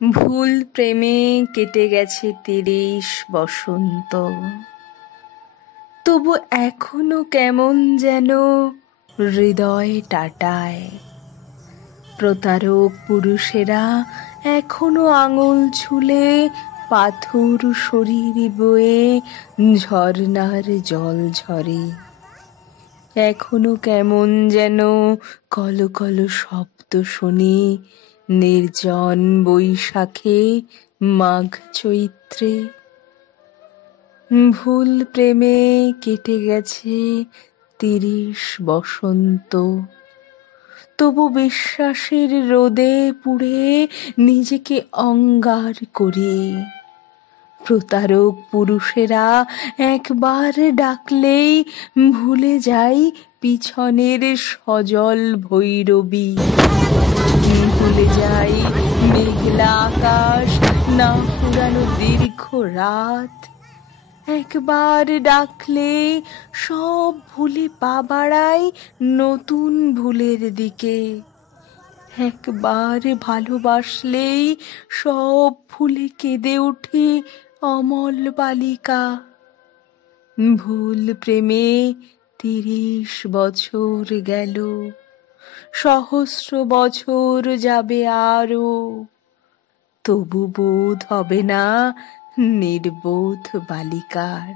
ভুল প্রেমে কেটে গেছে ৩০ বসন্ত, তবু এখনো কেমন যেন হৃদয় টাটায়। প্রতারক পুরুষেরা এখনো আঙুল ছুলে পাথর শরীর বয়ে ঝর্ণার জল ঝরে। এখনো কেমন যেন কলকল শব্দ শুনি নির্জন বৈশাখে, মাঘ চৈত্রে। ভুল প্রেমে কেটে গেছে ৩০ বসন্ত, তবু বিশ্বাসের রোদে পুড়ে নিজেকে অঙ্গার করি। প্রতারক পুরুষেরা একবার ডাকলেই ভুলে যাই পিছনের সজল ভৈরবী, ভুলে যাই মেঘলা আকাশ, না ফুরানো দীর্ঘ রাত। একবার ডাকলে সব ভুলে পা বাড়াই নতুন ভুলের দিকে। একবার ভালোবাসলেই সব ভুলে কেঁদে উঠি অমল বালিকা। ভুল প্রেমে ৩০ বছর গেল, সহস্র বছর যাবে আরো, তবু বোধ হবে না নির্বোধ বালিকার।